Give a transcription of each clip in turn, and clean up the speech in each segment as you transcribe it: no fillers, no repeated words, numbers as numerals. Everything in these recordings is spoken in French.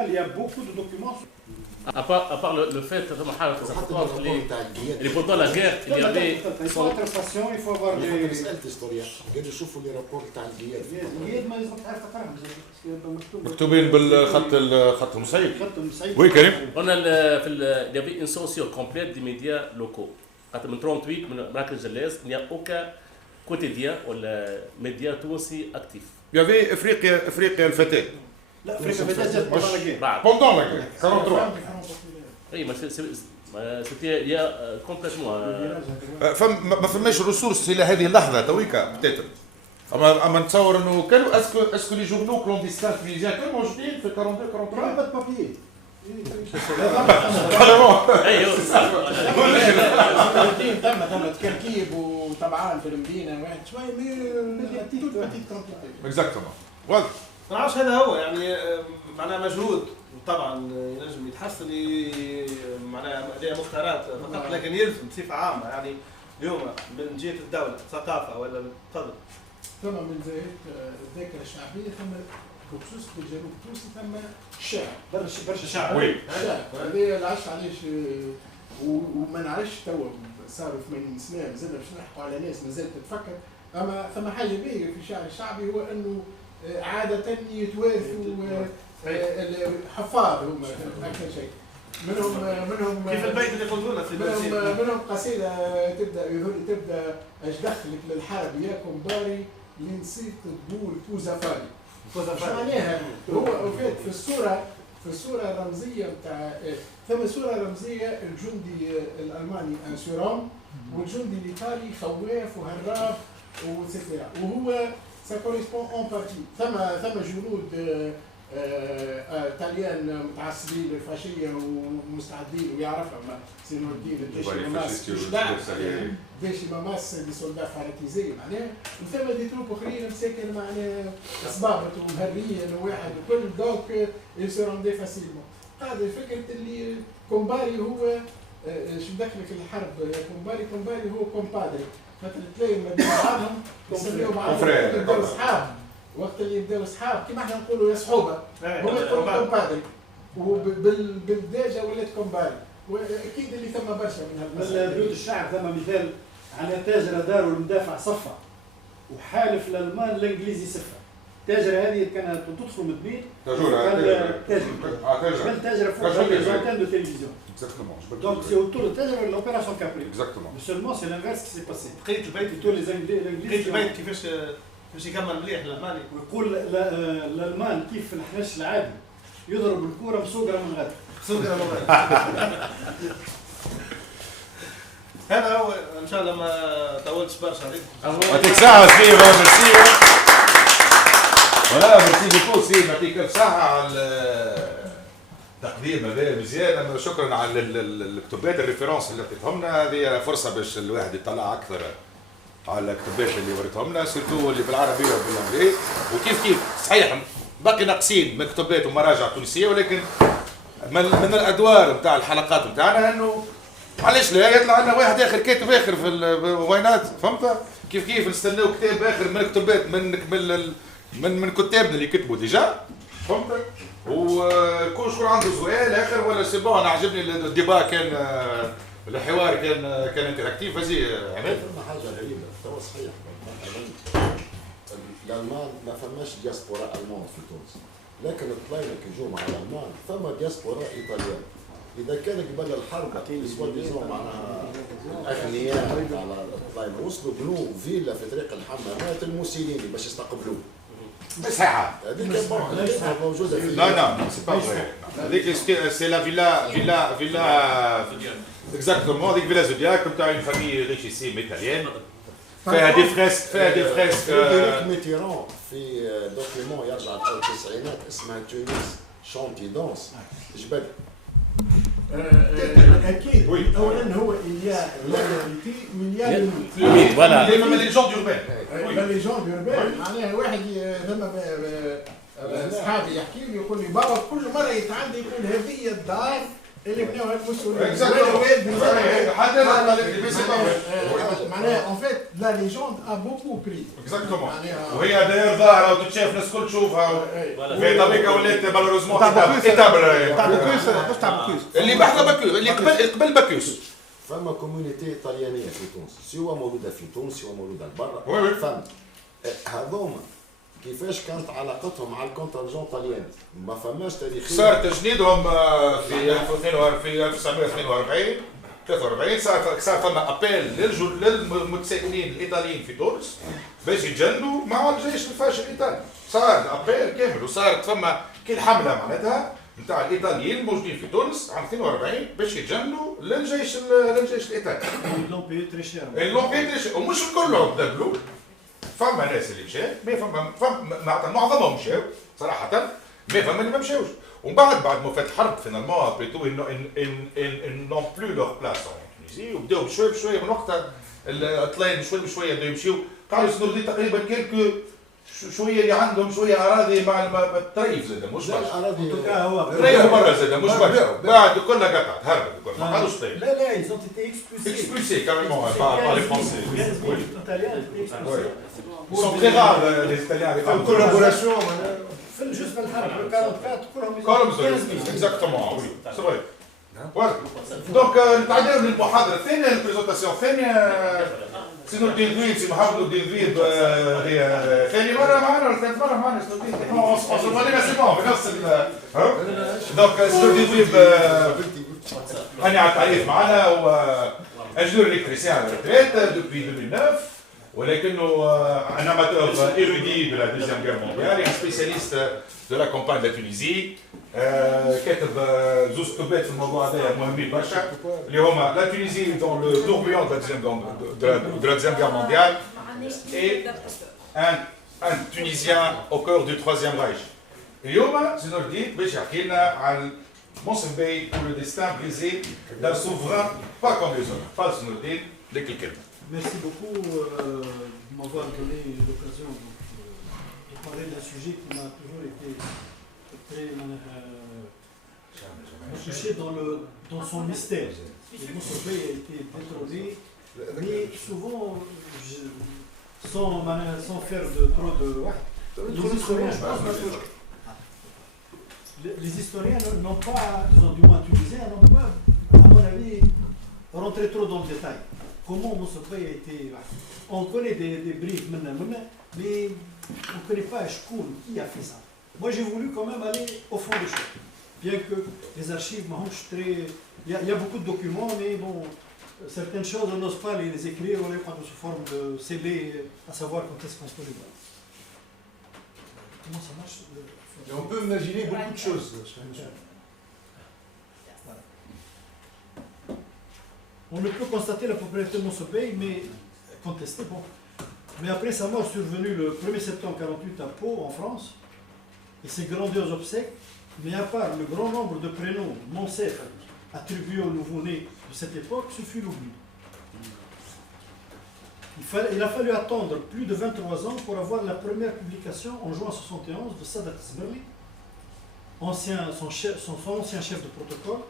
général, il y a beaucoup de documents. À part le fait de pendant la guerre, il y avait. Il faut attestation, il faut avoir des. مسألة هيستوريا قاعد يشوفوا لي رابور تاع الجياد الجياد ما لازم تعرف تقراهم مكتوب. مكتوبين بالخط المسيب. خط مسيب. وي كريم. On a il y avait une censure complète des médias locaux. من 38 من مراكز جلاس il n'y a aucun quotidien ولا média تونسي actif. يافي افريقيا الفتاة. لا افريقيا بدات جات بوندون لا جير. بوندون لا جير 43. Oui, mais c'était il y a complètement. ما فماش ريسورس الى هذه اللحظه تويكا بتاتر. اما نتصور انه كانوا اسكو لي جورنو كلونديستان تونيزيان كانوا موجودين في 42 43. pas de papier. ثم تكركيب وطبعا في المدينه واحد شويه اكزاكتومون واضح. ما نعرفش هذا هو يعني معناها مجهود طبعا ينجم يتحسن معناها مختارات فقط لكن يلزم بصفه عامه يعني اليوم من جهه الدوله ثقافه ولا تفضل. ثم من الذاكره الشعبيه ثم بخصوص في الجنوب التونسي ثم الشعر برشا شعب. وي. الشعر هذه العش علاش وما نعرفش توا صاروا 80 سنه مازلنا باش نحكوا على ناس مازالت تتفكر اما ثم حاجه باهيه في الشعر الشعبي هو انه عاده يتوارثوا الحفاظ هم اكثر شيء منهم كيف البيت اللي قلتونا في منهم قصيده تبدا اش دخلك للحرب يا كومباري اللي نسيت تقول فوزا فاري. شو معناها؟ هو وفات في الصوره الرمزيه نتاع ثم صوره رمزيه الجندي الالماني انسورام والجندي الايطالي خواف وهراب وسيتيرا وهو سا كوريسبون اون بارتي ثم جنود طليان متعصبين للفاشيه ومستعدين ويعرفها سينو الدين الجيش المماس جيش المماس دي سولدا فاناتيزي معناها وثم دي تروب اخرين مساكن معناها اصبابت ومهريين وواحد وكل دوك يسيرون دي فاسيلمون. هذه فكره اللي كومباري هو شو دخلك الحرب كومباري هو كومبادري مثل تلاقي ما بين بعضهم يسميوا بعضهم يبداو اصحاب وقت اللي يبداو اصحاب كيما احنا نقولوا يا صحوبه هم يقولوا كومبادري وبالدارجه ولات كومباري واكيد اللي ثم برشا من هالمسائل. بيوت الشعر ثم مثال على تاجر دار المدافع صفة وحالف الالمان الانجليزي صفة. التاجرة هذه كانت تدخل من بين تاجرة فوق الجانتين دو تلفزيون. Donc c'est autour de Tanger l'opération Capri. Exactement. Mais seulement c'est l'inverse qui s'est passé. بقيت البيت Plutôt les Anglais. بقيت البيت كيفاش يكمل مليح الالماني ويقول الالمان كيف الحنش العادي يضرب الكورة مسوقرة من غد. مسوقرة من غد. هذا هو ان شاء الله ما طولتش برشا عليكم. يعطيك ساعة سي ميرسي. ولا ميرسي بوكو سي يعطيك الف ساعة على التقديم هذا مزيان. شكرا على الكتبات الريفيرونس اللي عطيتهم لنا. هذه فرصة باش الواحد يطلع أكثر على الكتبات اللي وريتهم لنا سيرتو اللي بالعربية وبالانجلي. وكيف صحيح باقي ناقصين من كتبات ومراجع تونسية ولكن من الأدوار نتاع الحلقات نتاعنا إنه علاش لا يطلع لنا واحد اخر كاتب اخر في الوينات فهمت كيف نستناو كتاب اخر من كتبات من كتابنا اللي كتبوا ديجا فهمت وكل شكون عنده سؤال اخر ولا سي بون. انا عجبني الديبا كان الحوار كان انتراكتيف. هذه عماد فما حاجه غريبه توا صحيح الالمان ما فماش دياسبورا المان في تونس لكن الطلاينه كي يجوا مع الالمان ثم دياسبورا ايطاليان. إذا كان قبل الحرب سوا ديزون معناها الأغنياء على الطلاينة وصلوا بنوا فيلا في طريق الحمامات الموسوليني باش يستقبلوه. صحيحة. هذيك موجودة في لا سي با فري. هذيك سي لا فيلا اكزاكتومون هذيك فيلا زودياك نتاع اون فامي ريشيسيم ايطاليان فيها دي فريسك إيريك ميتيران في دوكيومون يرجع للتسعينات اسمها تونس شونتي دونس جبد اكيد اولا هو اليا مليار فوالا ديما لي جون دوربان لي جون دوربان معناها واحد ثم اصحابي يحكي لي يقول لي بابا كل مره يتعدى يقول هذه الدار اللي بناو المسؤولين Exactement. حتى انا قال لك بس معناها اون فيت لا ليجوند ا بوكو بري اكزاكتومون وهي داير ظاهره وتتشاف الناس الكل تشوفها في طريقه ولات مالوريزمون تاع بكوس مش تاع بكوس اللي بحث بكوس اللي قبل بكوس فما كوميونيتي ايطاليانيه في تونس سواء مولوده في تونس سواء مولوده برا وي وي. فما هذوما كيفاش كانت علاقتهم مع الكونتنجون الطلياني ما فماش تاريخيا صار تجنيدهم في 1942 43 صار فما ابيل للمتسائلين الايطاليين في تونس باش يتجندوا مع الجيش الفاشل الايطالي صار ابيل كامل وصارت فما كي الحمله معناتها نتاع الايطاليين الموجودين في تونس عام 42 باش يتجندوا للجيش الايطالي اللون ومش كلهم دبلوا فما ناس اللي مشاو مي فما معظمهم مشاو صراحه مي فما اللي ما مشاوش ومن بعد ما فات الحرب فينالمون ابريتو ان نون بلو لور بلاس ان تونيزي وبداو بشويه بشويه من وقتها الطلاين بشويه بشويه بداو يمشيو قالوا سنوردي تقريبا كيلكو شويه اللي عندهم شويه اراضي مع الطريف زاد مش برشا الاراضي طريف برا زاد مش برشا بعد كلها قطعت هربت الكل ما قعدوش طيب لا ils ont été expulsés. expulsés carrément par les Français. 15 000 Italiens étaient expulsés. Ils sont très rares les Italiens avec la كولابوراسيون جزء من الحرب 44 كلهم كولوم 15 000. exactement oui c'est vrai. Voilà. Donc نتعداو للمحاضرة الثانية البريزونتاسيون الثانية سيدو الدين دويد سي محمد الدين دويد هي ثاني مرة معنا ولا ثالث مرة معنا سيدو الدين احنا سي بون بنفس دونك سيدو الدين دويد هاني على التعريف معنا هو انجينيور الكتريسيان على الريتريت دوبوي 2009 ولكنه un amateur érudit de la Deuxième Guerre mondiale et un spécialiste de la campagne de la Tunisie. كاتب زوج كتبات في الموضوع هذا مهمين برشا اللي هما لا Tunisie dans le tourbillon de la Deuxième Guerre mondiale et un Tunisien au cœur du Troisième Reich. اليوم زين الدين باش يحكي لنا عن Monsenbey pour le destin brisé d'un souverain pas comme les autres. Pas Zinoudine, les quelqu'un. Merci beaucoup de m'avoir donné l'occasion de parler d'un sujet qui m'a toujours été très touché dans son mystère. Monsenbey a été détrôné, mais souvent, sans faire trop de... Les historiens, je pense, les historiens n'ont pas, disons, du moins tunisiens, n'ont pas, à mon avis, rentré trop dans le détail. Comment Monsenbey a été... On connaît des briefs maintenant, mais on ne connaît pas qui a fait ça. Moi, j'ai voulu quand même aller au fond des choses. Bien que les archives m'arrangent très... Il y a beaucoup de documents, mais bon, certaines choses, on n'ose pas les écrire, on les prend sous forme de CB, à savoir quand est-ce qu'on peut les voir. Comment ça marche? Et on peut imaginer beaucoup de choses. Voilà. On ne peut constater la popularité de Monsenbey, mais contester, bon. Mais après sa mort survenue le 1er septembre 1948 à Pau, en France, et ses grandioses obsèques, mais à part le grand nombre de prénoms Monsef attribués aux nouveau-nés de cette époque, ce fut l'oubli. Il a fallu attendre plus de 23 ans pour avoir la première publication en juin 1971 de Sadat Zmerli, son ancien chef de protocole,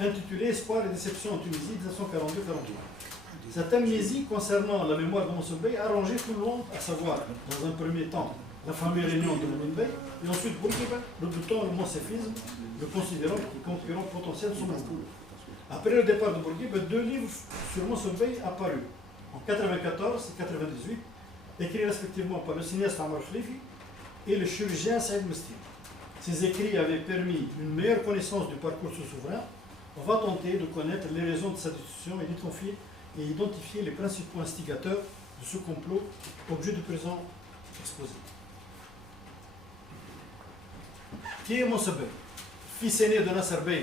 intitulé Espoir et déception en Tunisie 1942-43. Cette amnésie concernant la mémoire de Monsenbey a rangé tout le monde, à savoir, dans un premier temps, la famille réunion de Monsenbey, et ensuite Bourguiba, redoutant le monsefisme, le considérant comme concurrent potentiel de son mouvement. Après le départ de Bourguiba, 2 livres sur Monsenbey apparus, en 1994 et 1998, écrits respectivement par le cinéaste Amar Khlifi et le chirurgien Saïd Mestin. Ces écrits avaient permis une meilleure connaissance du parcours de ce souverain. On va tenter de connaître les raisons de sa destitution et identifier les principaux instigateurs de ce complot, objet du présent exposé. Qui est Monsenbey? Fils aîné de Nasser Bey,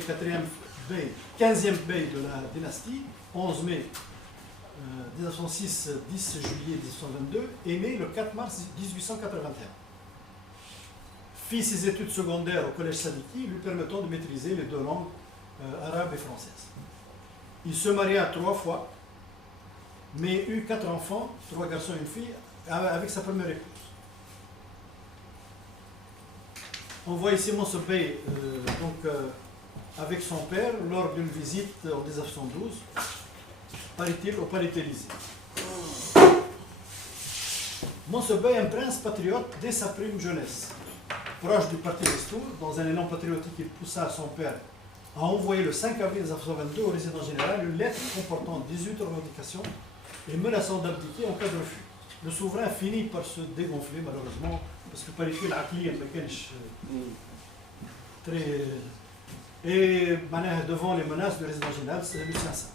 15e bey de la dynastie, 11 mai 1906, 10 juillet 1922, est né le 4 mars 1881. Fit ses études secondaires au collège Sadiki, lui permettant de maîtriser les 2 langues, arabe et française. Il se maria 3 fois, mais eut 4 enfants, 3 garçons et une fille, avec sa première épouse. On voit ici Monsenbey avec son père lors d'une visite en 1912, paraît-il, au Palais Élysée. Mansour-Bey est un prince patriote dès sa prime jeunesse. Proche du parti Destour, dans un élan patriotique, il poussa son père à envoyer le 5 avril 1922 au résident général une lettre comportant 18 revendications et menaçant d'abdiquer en cas de refus. Le souverain finit par se dégonfler, malheureusement, parce que paraît-il, l'Aqliya ne très. Et devant les menaces du résident général, c'est Lucien Saint.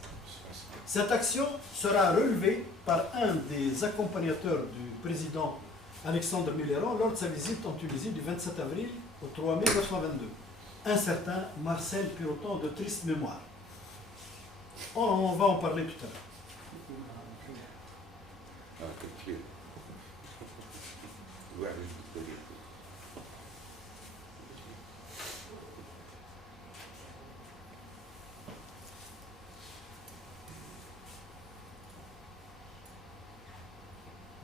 Cette action sera relevée par un des accompagnateurs du président Alexandre Millerand lors de sa visite en Tunisie du 27 avril au 3 mai 1922. Un certain Marcel Piroton de triste mémoire. On va en parler tout à l'heure.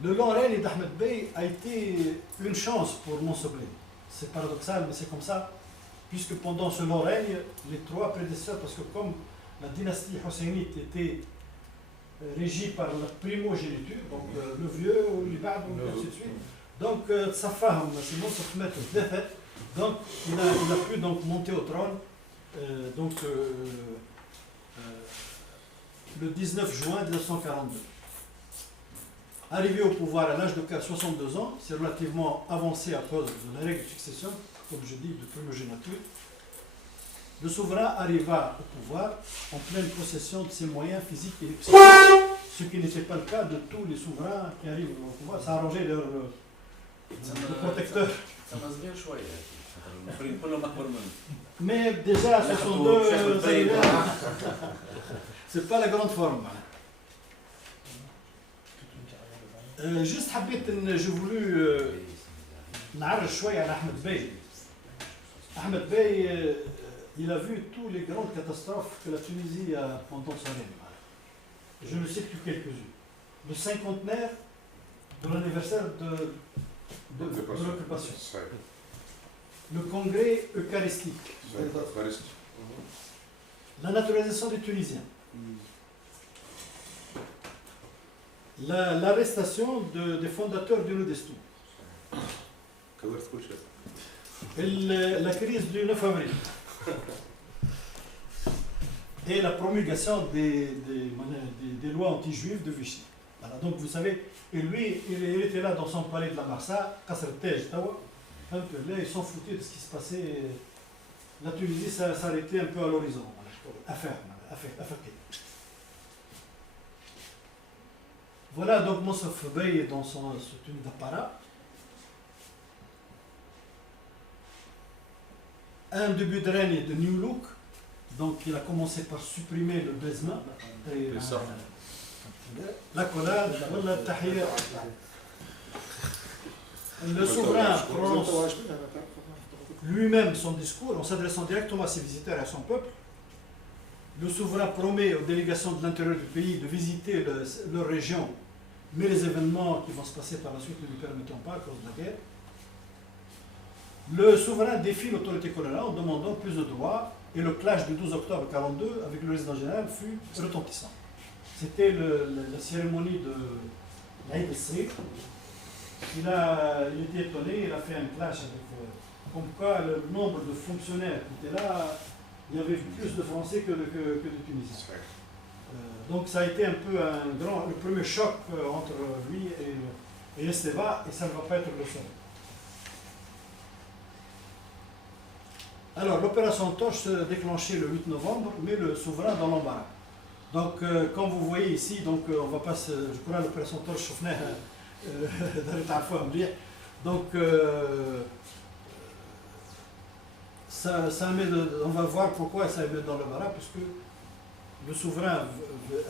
Le long règne d'Ahmed Bey a été une chance pour Mansour-Bey. C'est paradoxal, mais c'est comme ça, puisque pendant ce long règne, les trois prédécesseurs, parce que comme la dynastie husseynite était régie par la primogéniture, donc le vieux, ou les bad, et ainsi de suite, donc sa femme, c'est Mansour-Bey, donc il a pu donc monter au trône le 19 juin 1942. Arrivé au pouvoir à l'âge de 62 ans, c'est relativement avancé à cause de la règle de succession, comme je dis, de primogéniture. Le souverain arriva au pouvoir en pleine possession de ses moyens physiques et psychiques, ce qui n'était pas le cas de tous les souverains qui arrivent au pouvoir. Ça arrangeait leur protecteur. Mais déjà à 62, c'est pas la grande forme. Juste j'ai voulu نعرج شوي على أحمد بي. Ahmed Bey, il a vu toutes les grandes catastrophes que la Tunisie a pendant son règne. Je ne sais plus quelques-unes. Le cinquantenaire de l'anniversaire de l'occupation. Le congrès eucharistique. La naturalisation des Tunisiens. L'arrestation des fondateurs du Destour. La crise du 9 avril. Et la promulgation des lois anti-juives de Vichy. Voilà, donc vous savez, et lui, il était là dans son palais de la Marsa, Qasr el-Tej, là, ils s'en foutaient de ce qui se passait. La Tunisie s'arrêtait un peu à l'horizon. Affaire. Voilà donc Mansour-Bey dans son tenue d'apparat. Un début de règne de New Look, donc il a commencé par supprimer le baisement, l'accolade, la tahiyya. Le souverain prononce lui-même son discours en s'adressant directement à ses visiteurs et à son peuple. Le souverain promet aux délégations de l'intérieur du pays de visiter leur région, mais les événements qui vont se passer par la suite ne lui permettront pas à cause de la guerre. Le souverain défie l'autorité coloniale en demandant plus de droits et le clash du 12 octobre 1942 avec le résident général fut retentissant. C'était la cérémonie de l'Aïd al-Srif. Il était étonné, il a fait un clash avec... comme quoi le nombre de fonctionnaires qui étaient là, il y avait plus de Français que de Tunisiens. Donc ça a été un peu le premier choc entre lui et Esteva, et ça ne va pas être le seul. Alors l'opération Torche se déclenchait le 8 novembre, mais le souverain dans l'embarras. Donc comme vous voyez ici, donc on va pas je crois l'opération Torche donc on va voir pourquoi ça met dans l'embarras, parce que le souverain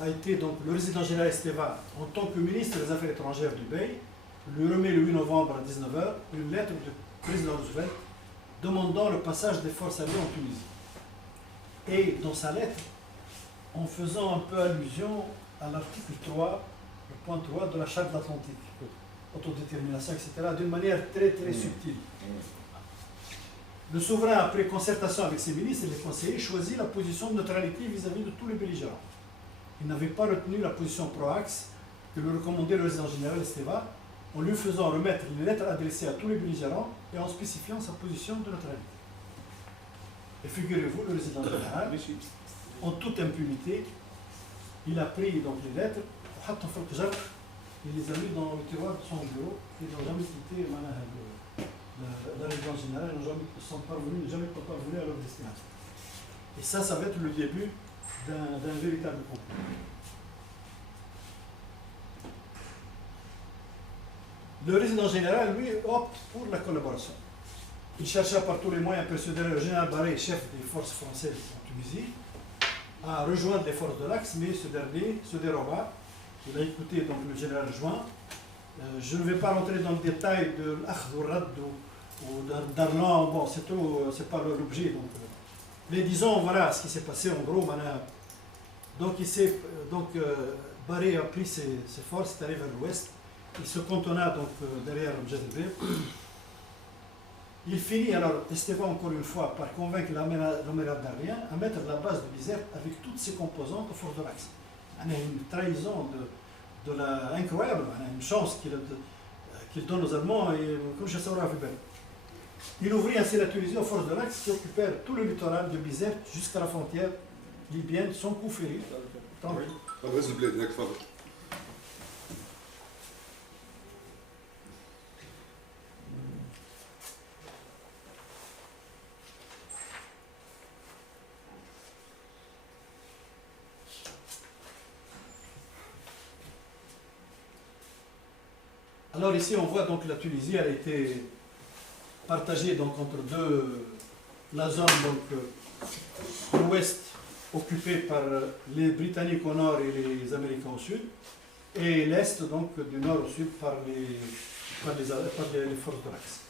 a été, donc le résident général Esteva, en tant que ministre des Affaires étrangères du Bey, lui remet le 8 novembre à 19h une lettre du président Roosevelt demandant le passage des forces alliées en Tunisie. Et dans sa lettre, en faisant un peu allusion à l'article 3, le point 3 de la Charte de l'Atlantique, autodétermination, etc., d'une manière très très subtile. Le souverain, après concertation avec ses ministres et les conseillers, choisit la position de neutralité vis-à-vis de tous les belligérants. Il n'avait pas retenu la position pro-axe que lui recommandait le résident général Esteva, en lui faisant remettre les lettres adressées à tous les belligérants et en spécifiant sa position de neutralité. Et figurez-vous, le résident général, en toute impunité, il a pris donc les lettres, il les a mis dans le tiroir de son bureau, et ils n'ont jamais quitté la résidence générale, ils ne sont pas parvenus à leur destination. Et ça va être le début d'un véritable complot. Le résident général, lui, opte pour la collaboration. Il chercha par tous les moyens à persuader le général Barré, chef des forces françaises en Tunisie, à rejoindre les forces de l'Axe, mais ce dernier se déroba. Il a écouté donc le général Join. Je ne vais pas rentrer dans le détail de l'Akhdh ou Rad ou d'Arlan, bon, c'est pas l'objet. Mais disons, voilà ce qui s'est passé en gros. Donc, Barré a pris ses forces, est allé vers l'ouest. Il se cantonna donc derrière Mjadrbe. Il finit alors, Esteva encore une fois, par convaincre l'amiral d'Arlien à mettre la base de Bizerte avec toutes ses composantes au fort de l'Axe. Une trahison incroyable, une chance qu'il donne aux Allemands et comme je saurais faire. Il ouvrit ainsi la Tunisie aux forces de l'Axe qui occupèrent tout le littoral de Bizerte jusqu'à la frontière libyenne sans coup féri. Alors ici on voit donc la Tunisie, elle a été partagée donc entre la zone l'ouest occupée par les Britanniques au nord et les Américains au sud, et l'est donc du nord au sud par les forces de l'Axe.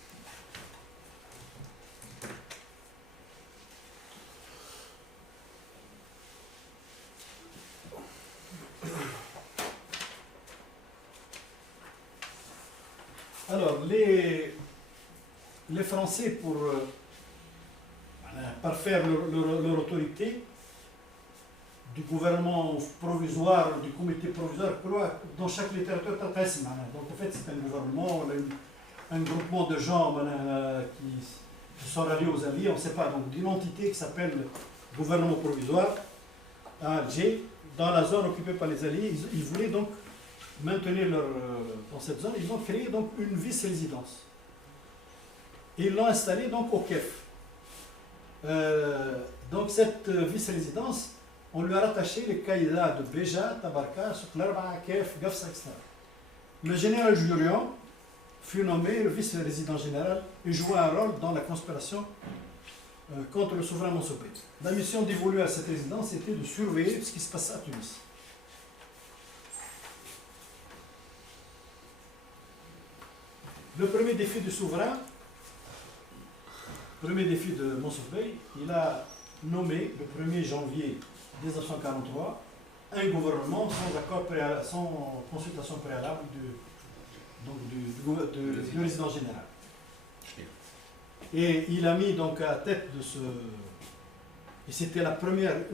Alors, les Français, pour parfaire leur autorité, du gouvernement provisoire, du comité provisoire, dans chaque littérature, donc en fait c'est un gouvernement, un groupement de gens qui sont ralliés aux Alliés, on ne sait pas, donc d'une entité qui s'appelle gouvernement provisoire à Alger, dans la zone occupée par les Alliés. Ils voulaient donc maintenir dans cette zone, ils ont créé donc une vice-résidence. Et ils l'ont installée donc au Kef. Donc cette vice-résidence, on lui a rattaché les caïdas de Béja, Tabarka, Souklarba, Kef, Gafsa, etc. Le général Jurian fut nommé le vice-résident général et joua un rôle dans la conspiration contre le souverain Mansoubé. La mission dévolue à cette résidence était de surveiller ce qui se passait à Tunis. Le premier défi du souverain, le premier défi de Mansoubé, il a nommé le 1er janvier 1943 un gouvernement sans accord préalable, sans consultation préalable du résident général. Et il a mis donc à la tête de ce... Et c'était le premier acte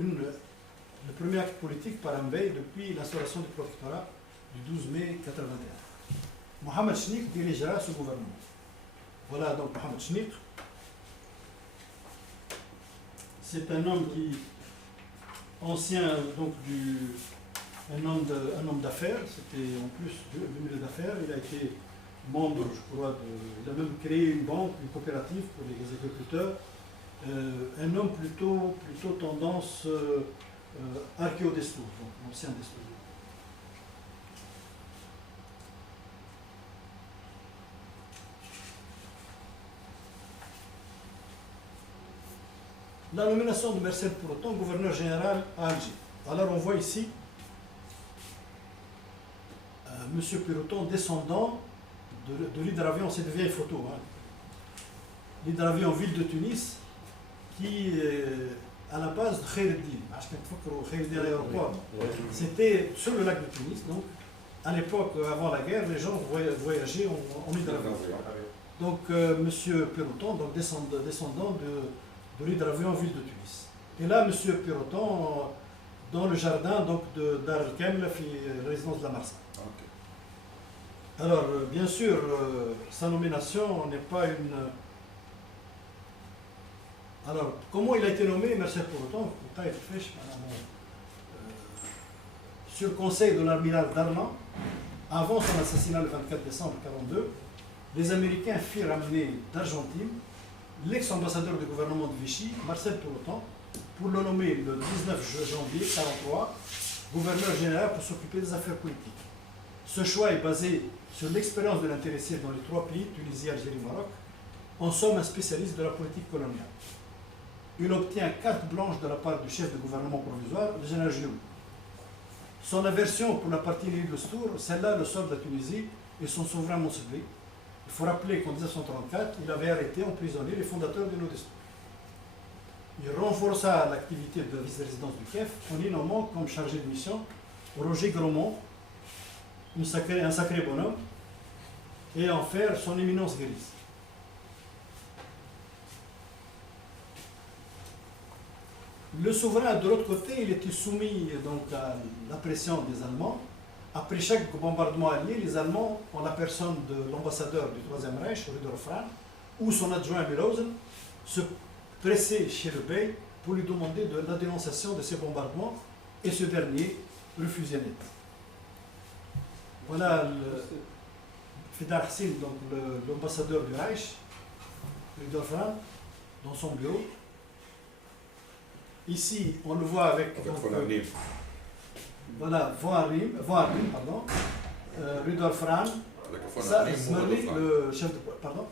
politique par Mbey depuis l'instauration du protectorat du 12 mai 1981. Mohamed Chnik dirigera ce gouvernement. Voilà donc Mohamed Chnik. C'est un homme ancien donc un homme d'affaires, c'était en plus du milieu d'affaires. Il a été membre, je crois, il a même créé une banque, une coopérative pour les agriculteurs. Un homme plutôt tendance archéo-destour, donc ancien destour. La nomination de Marcel Pourreton, gouverneur général à Alger. Alors on voit ici M. Pourreton descendant de l'hydravion, c'est de vieilles photos. Hein. L'hydravion ville de Tunis qui à la base de Khaireddin, l'aéroport. C'était sur le lac de Tunis. Donc, à l'époque, avant la guerre, les gens voyageaient en hydravion. donc Monsieur Perroton, donc descendant de l'hydravion en ville de Tunis. Et là, Monsieur Perroton, dans le jardin donc, de Dar el-Kamla, la résidence de la Marsa. Okay. Alors, bien sûr, sa nomination n'est pas une... Alors, comment il a été nommé, Marcel Perroton, sur conseil de l'amiral Darlan, avant son assassinat le 24 décembre 1942, les Américains firent amener d'Argentine l'ex-ambassadeur du gouvernement de Vichy, Marcel Perroton, pour le nommer le 19 janvier 1943 gouverneur général pour s'occuper des affaires politiques. Ce choix est basé sur l'expérience de l'intéressé dans les 3 pays, Tunisie, Algérie, Maroc, en somme un spécialiste de la politique coloniale. Il obtient carte blanche de la part du chef de gouvernement provisoire, le général Giroud. Son aversion pour la partie libre de Stour, celle-là le sort de la Tunisie et son souverain Monsebri. Il faut rappeler qu'en 1934, il avait arrêté, emprisonné les fondateurs de l'Odestour. Il renforça l'activité de vice-résidence du KEF en y nommant comme chargé de mission Roger Gromont, un sacré bonhomme, et en faire son éminence grise. Le souverain, de l'autre côté, il était soumis donc, à la pression des Allemands. Après chaque bombardement allié, les Allemands, en la personne de l'ambassadeur du Troisième Reich, Rudolf Rahn, ou son adjoint Mühlhausen, se pressaient chez le Bey pour lui demander la dénonciation de ces bombardements, et ce dernier refusait net. Voilà Fedar Hassin, donc l'ambassadeur du Reich, Rudolf Rahn, dans son bureau. Ici, on le voit avec voilà, Von Arnim, pardon, Rudolf Rahn, ça, le chef de... Pardon.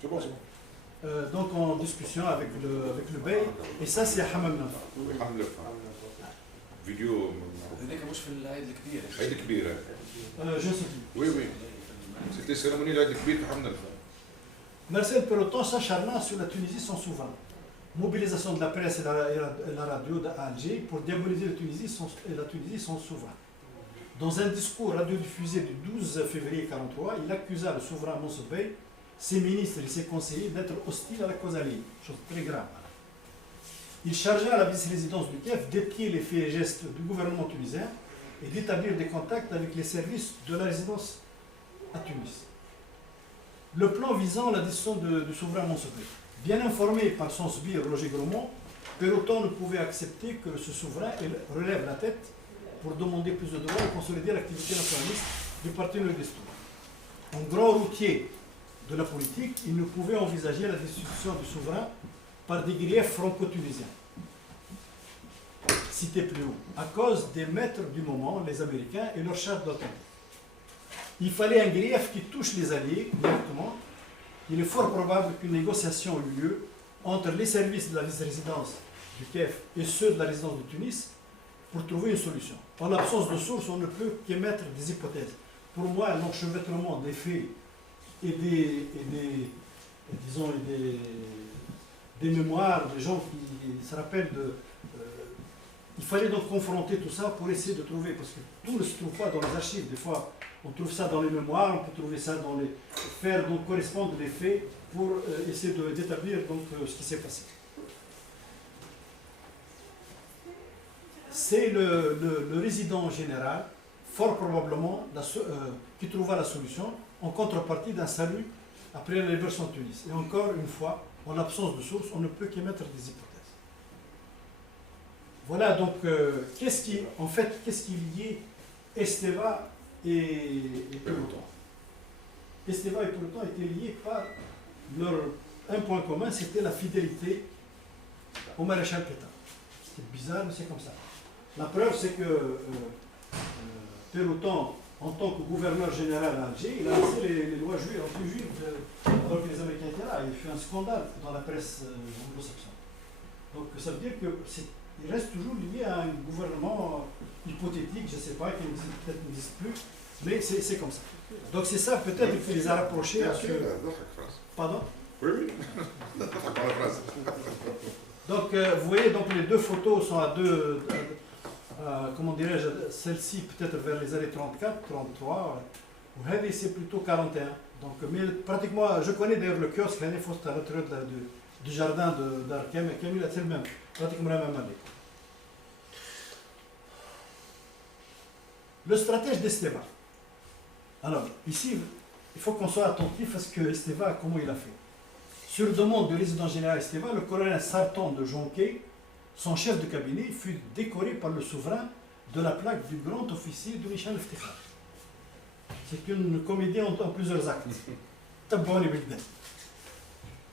C'est bon, c'est bon. Donc en discussion avec le Bey, et ça c'est Hamam Naf. Hamam Naf. Vidéo. هذاك مش في العيد الكبير. العيد الكبير. Je sais plus. Oui, oui. C'était cérémonie العيد الكبير في Hamam Naf. Marcel Perroton s'acharna sur la Tunisie son souverain. Mobilisation de la presse et la radio à Alger pour diaboliser la Tunisie son souverain. Dans un discours radiodiffusé du 12 février 1943, il accusa le souverain Monsebey, ses ministres et ses conseillers d'être hostiles à la cause alliée, chose très grave. Il chargea la vice-résidence du Kiev d'épier les faits et gestes du gouvernement tunisien et d'établir des contacts avec les services de la résidence à Tunis. Le plan visant la décision du souverain Monsebey. Bien informé par son sbire Roger Gromont, Perroton ne pouvait accepter que ce souverain relève la tête pour demander plus de droits et consolider l'activité nationaliste du parti L'Odestour. En grand routier de la politique, il ne pouvait envisager la destitution du souverain par des griefs franco-tunisiens, cités plus haut, à cause des maîtres du moment, les Américains et leur charte d'autorité. Il fallait un grief qui touche les alliés directement. Il est fort probable qu'une négociation eut lieu entre les services de la vice-résidence du KEF et ceux de la résidence de Tunis pour trouver une solution. En l'absence de sources, on ne peut qu'émettre des hypothèses. Pour moi, l'enchevêtrement des faits et des mémoires, des gens qui se rappellent de... il fallait donc confronter tout ça pour essayer de trouver, parce que tout ne se trouve pas dans les archives. Des fois, on trouve ça dans les mémoires, on peut trouver ça dans les... faire donc correspondre les faits pour essayer d'établir donc ce qui s'est passé. C'est le résident général, fort probablement, qui trouva la solution en contrepartie d'un salut après la libération de Tunis. Et encore une fois, en l'absence de sources, on ne peut qu'émettre des hypothèses. Voilà donc, qu'est-ce qui liait Esteva et Perroton. Esteva et Perroton étaient liés par un point commun, c'était la fidélité au maréchal Pétain. C'est bizarre, mais c'est comme ça. La preuve, c'est que Perroton, en tant que gouverneur général à Alger, il a lancé les lois juives, anti-juives, alors que les Américains étaient là. Il fait un scandale dans la presse anglo-saxonne. Donc ça veut dire qu'il reste toujours lié à un gouvernement hypothétique, je ne sais pas, qui peut-être n'existe plus, mais c'est comme ça. Donc c'est ça peut-être qui les a rapprochés. Pardon? Oui, oui. Donc vous voyez, donc, les deux photos sont à deux... comment dirais-je, celle-ci peut-être vers les années 34, 33, ou c'est plutôt 41, Donc, mais pratiquement, je connais d'ailleurs le kiosque, l'année faut à l'intérieur du jardin d'Arkham, Camille, c'est le même, pratiquement la même année. Le stratège d'Esteva. Alors, ici, il faut qu'on soit attentif à ce que Esteva, comment il a fait. Sur demande du résident général Esteva, le colonel Sarton de Jonquet, son chef de cabinet, fut décoré par le souverain de la plaque du grand officier de Michel Iftikhar. C'est une comédie en plusieurs actes.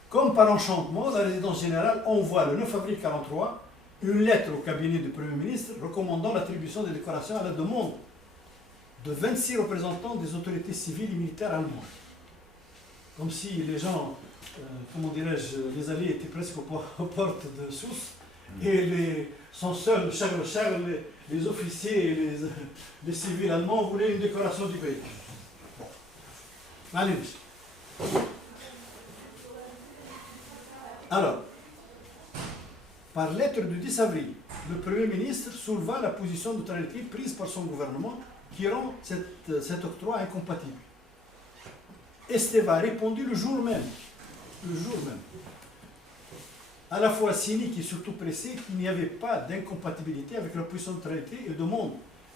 Comme par enchantement, la résidence générale envoie le 9 avril 1943 une lettre au cabinet du Premier ministre recommandant l'attribution des décorations à la demande de 26 représentants des autorités civiles et militaires allemandes. Comme si les gens, comment dirais-je, les alliés étaient presque aux portes de Sousse et son seul Charles, les officiers et les civils allemands voulaient une décoration du pays. Allez. Alors, par lettre du 10 avril, le Premier ministre souleva la position de neutralité prise par son gouvernement qui rend cet octroi incompatible. Esteva a répondu le jour même, à la fois cynique et surtout pressé qu'il n'y avait pas d'incompatibilité avec la position de neutralité et demande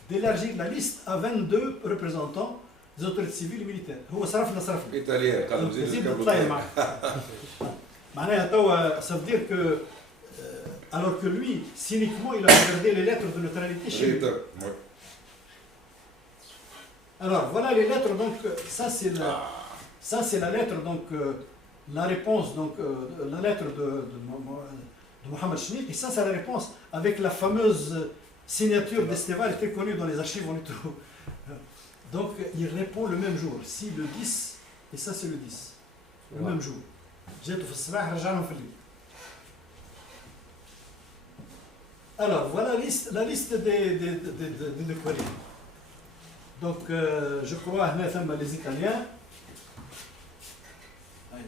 d'élargir la liste à 22 représentants des autorités civiles et militaires. هو صرف لصرف. Italien, ça veut dire que, alors que lui, cyniquement, il a regardé les lettres de neutralité chez lui. Alors, voilà les lettres, donc, ça c'est la lettre, donc, la réponse, donc, la lettre de Mohamed Chnik, et ça c'est la réponse avec la fameuse signature d'Esteva, elle était connue dans les archives, on les trouve. Donc, il répond le même jour, si le 10, et ça c'est le 10, le même jour. Alors, voilà la liste des décorés. Donc, je crois les Italiens,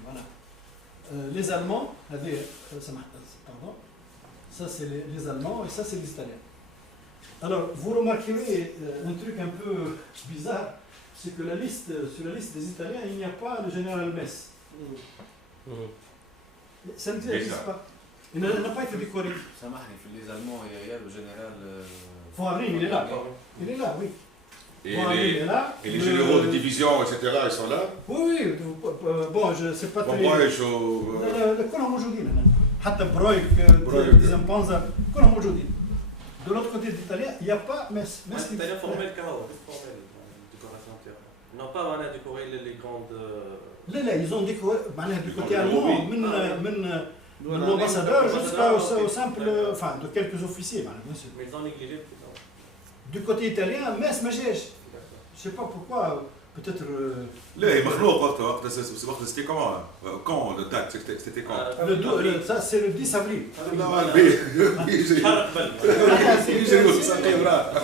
voilà. Les Allemands, pardon, ça c'est les Allemands et ça c'est les Italiens. Alors, vous remarquerez un truc un peu bizarre, c'est que sur la liste des Italiens, il n'y a pas le général Metz. Ça n'existe pas. Il n'a pas été décoré. Les Allemands, il y a le général. Von Arnim, il est là. Il est là, oui. Et les généraux de division, etc., ils sont là. Oui, bon, je ne sais pas très bien. كلهم موجودين هنا. حتى برويك ديزامبانزا كلهم موجودين. De l'autre côté de l'Italien, il n'y a pas Metz. C'est formel décoration. Ils n'ont pas décoré les grandes. لا ils ont décoré du côté allemand من l'ambassadeur jusqu'au simple, enfin de quelques officiers bien sûr. Mais ils ont négligé. Du côté italien Metz ما جاش. Je sais pas pourquoi, peut-être. لا مخلوق وقتها c'était comment quand le date c'était quand ça c'est le 10 avril. Il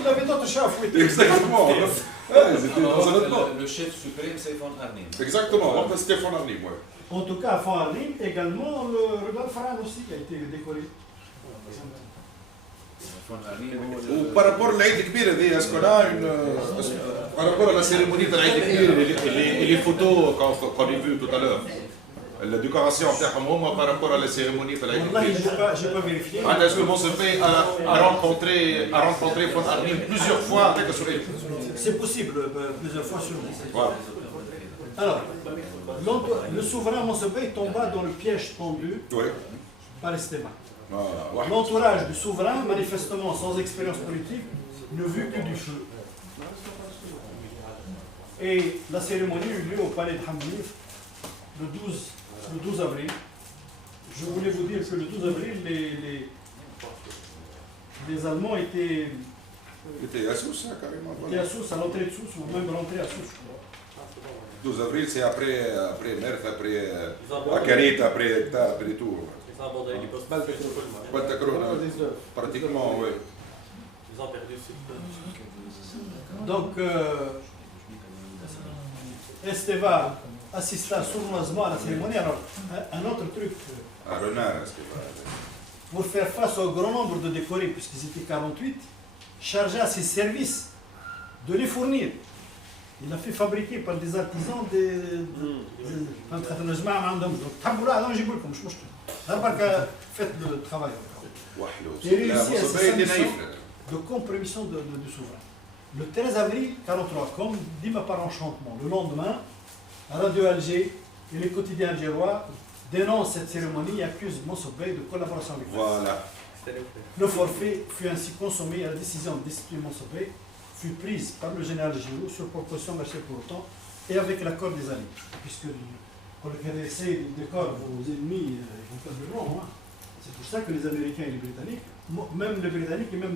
avait d'autres chefs. Exactement. Le chef suprême, c'est Von Arnim. Exactement, c'était Von Arnim, ouais. En tout cas, Von Arnim, également, le Rudolf Rahn aussi a été décoré. Par rapport à l'Aïd Kbir, est-ce qu'on a par rapport à la cérémonie de l'Aïd Kbir et les photos qu'on a vues tout à l'heure, la décoration par rapport à la cérémonie de l'Aïd Kbir. Je n'ai pas vérifié. Est-ce que Monsefei a rencontré Von Arnim plusieurs fois avec le soleil? C'est possible, plusieurs fois sur lui. Voilà. Alors, le souverain Monsefei tomba dans le piège tendu par Esteva. L'entourage du souverain, manifestement sans expérience politique, ne vit que du feu. Et la cérémonie eut lieu au palais de Hamdir le 12 avril. Je voulais vous dire que le 12 avril, les Allemands étaient à Sousse, carrément. Étaient à Sousse, à l'entrée de Sousse, ou même rentrés à Sousse. 12 avril, c'est après Merth, après Akarit, après tout. Ils ont abandonné les postes. Pratiquement, oui. Ils ont perdu aussi. Donc, Esteva assista sournoisement à la cérémonie. Alors, un autre truc. Pour faire face au grand nombre de décorés, puisqu'ils étaient 48, chargea ses services de les fournir. Il a fait fabriquer par des artisans des faites le travail. Et réussi à sa mission de compromission du souverain. Le 13 avril 1943, comme dit ma par enchantement, le lendemain, Radio Alger et les quotidiens algérois dénoncent cette cérémonie et accusent Mansour-Bey de collaboration avec Voilà. Le forfait fut ainsi consommé et la décision de destituer Mansour-Bey fut prise par le général Giroud sur proposition d'Achille pour autant et avec l'accord des Alliés. Puisque quand le essayez de décor vos ennemis, ils vont pas de long. C'est pour ça que les Américains et les Britanniques, même les Britanniques et même